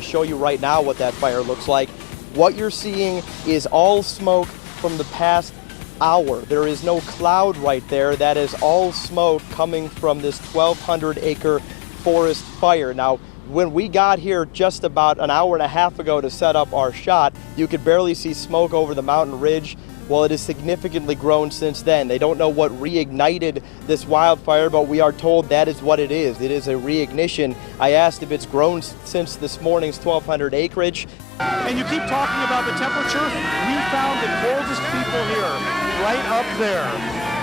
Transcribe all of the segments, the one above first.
to show you right now what that fire looks like. What you're seeing is all smoke from the past hour. There is no cloud right there. That is all smoke coming from this 1,200 acre forest fire. Now, when we got here just about an hour and a half ago to set up our shot, you could barely see smoke over the mountain ridge. Well, it has significantly grown since then. They don't know what reignited this wildfire, but we are told that is what it is. It is a reignition. I asked if it's grown since this morning's 1,200 acreage. And you keep talking about the temperature. We found the coldest people here, right up there.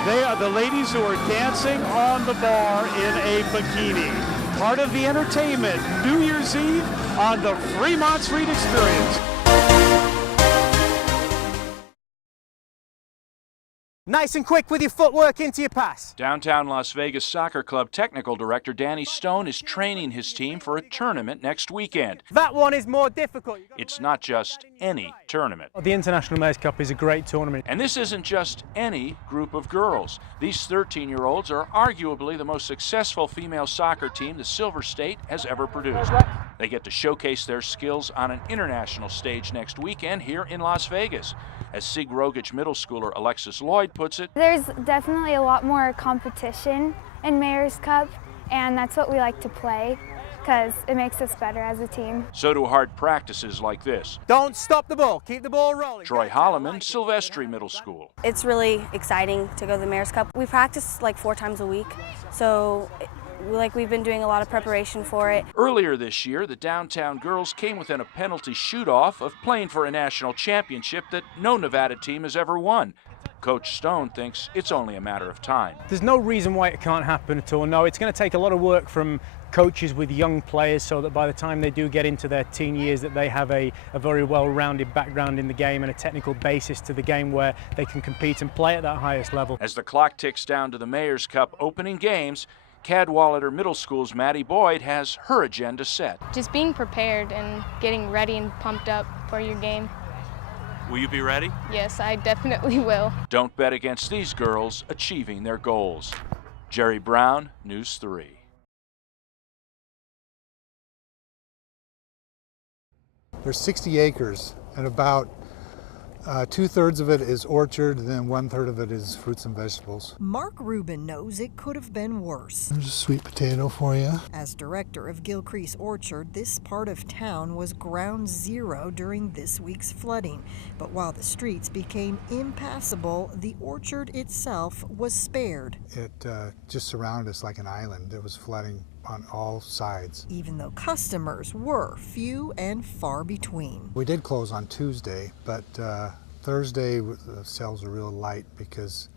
They are the ladies who are dancing on the bar in a bikini. Part of the entertainment, New Year's Eve on the Fremont Street Experience. Nice and quick with your footwork into your pass. Downtown Las Vegas Soccer Club Technical Director Danny Stone is training his team for a tournament next weekend. That one is more difficult. It's not just any tournament. The International Mayor's Cup is a great tournament. And this isn't just any group of girls. These 13-year-olds are arguably the most successful female soccer team the Silver State has ever produced. They get to showcase their skills on an international stage next weekend here in Las Vegas. As Sig Rogich middle schooler Alexis Lloyd puts it, there's definitely a lot more competition in Mayor's Cup, and that's what we like to play because it makes us better as a team. So do hard practices like this. Don't stop the ball, keep the ball rolling. Troy Holloman, Silvestri Middle School. It's really exciting to go to the Mayor's Cup. We practice like 4 times a week, so we've been doing a lot of preparation for it. Earlier this year, the downtown girls came within a penalty shoot-off of playing for a national championship that no Nevada team has ever won. Coach Stone thinks it's only a matter of time. There's no reason why it can't happen at all. No, it's going to take a lot of work from coaches with young players so that by the time they do get into their teen years that they have a very well-rounded background in the game and a technical basis to the game where they can compete and play at that highest level. As the clock ticks down to the Mayor's Cup opening games, Cadwallader Middle School's Maddie Boyd has her agenda set. Just being prepared and getting ready and pumped up for your game. Will you be ready? Yes, I definitely will. Don't bet against these girls achieving their goals. Jerry Brown, News 3. There's 60 acres and about 2/3 of it is orchard, and then 1/3 of it is fruits and vegetables. Mark Rubin knows it could have been worse. There's a sweet potato for you. As director of Gilcrease Orchard, this part of town was ground zero during this week's flooding. But while the streets became impassable, the orchard itself was spared. It just surrounded us like an island. It was flooding on all sides. Even though customers were few and far between. We did close on Tuesday, but Thursday the sales were real light because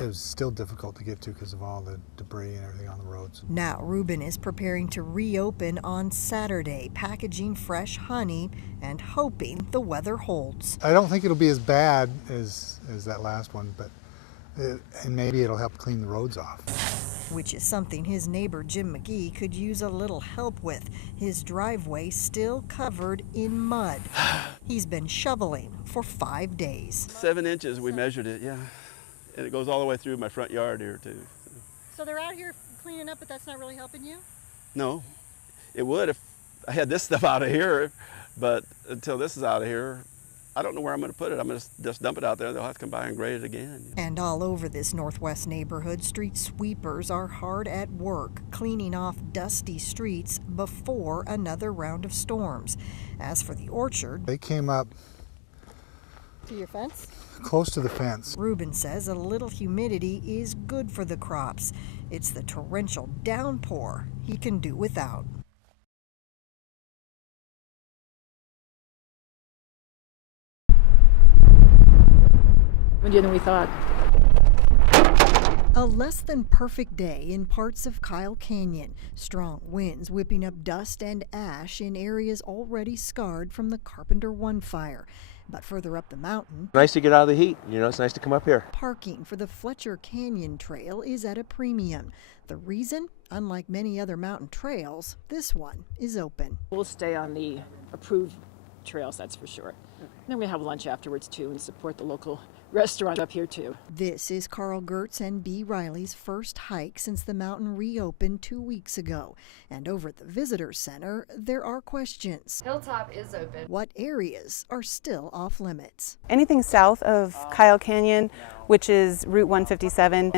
it was still difficult to get to because of all the debris and everything on the roads. Now Rubin is preparing to reopen on Saturday, packaging fresh honey and hoping the weather holds. I don't think it'll be as bad as that last one, but and maybe it'll help clean the roads off. Which is something his neighbor Jim McGee could use a little help with. His driveway still covered in mud. He's been shoveling for 5 days. 7 inches, we measured it, yeah. And it goes all the way through my front yard here, too. So they're out here cleaning up, but that's not really helping you? No, it would if I had this stuff out of here, but until this is out of here, I don't know where I'm going to put it. I'm going to just dump it out there. They'll have to come by and grade it again. And all over this Northwest neighborhood, street sweepers are hard at work, cleaning off dusty streets before another round of storms. As for the orchard, they came up to your fence? Close to the fence. Rubin says a little humidity is good for the crops. It's the torrential downpour he can do without. Than we thought. A less than perfect day in parts of Kyle Canyon. Strong winds whipping up dust and ash in areas already scarred from the Carpenter 1 fire. But further up the mountain, Nice to get out of the heat. You know, it's nice to come up here. parking for the Fletcher Canyon Trail is at a premium. The reason? Unlike many other mountain trails, this one is open. We'll stay on the approved trails, that's for sure. And then we have lunch afterwards too and support the local restaurant up here too. This is Carl Gertz and B. Riley's first hike since the mountain reopened 2 weeks ago. And over at the Visitor Center, there are questions. Hilltop is open. What areas are still off limits? Anything south of Kyle Canyon, which is Route 157,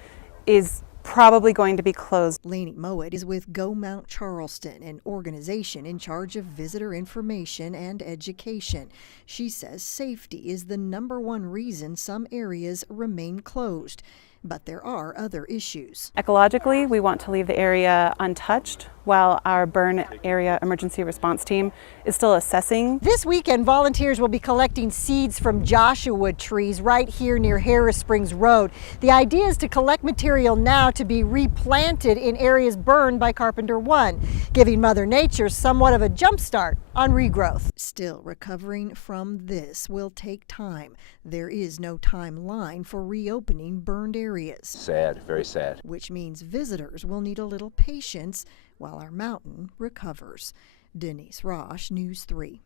is probably going to be closed. Lainey Mowat is with Go Mount Charleston, an organization in charge of visitor information and education. She says safety is the #1 reason some areas remain closed. But there are other issues. Ecologically, we want to leave the area untouched while our burn area emergency response team is still assessing. This weekend, volunteers will be collecting seeds from Joshua trees right here near Harris Springs Road. The idea is to collect material now to be replanted in areas burned by Carpenter 1, giving Mother Nature somewhat of a jump start on regrowth. Still, recovering from this will take time. There is no timeline for reopening burned areas. Sad, very sad. Which means visitors will need a little patience while our mountain recovers. Denise Rosh, News 3.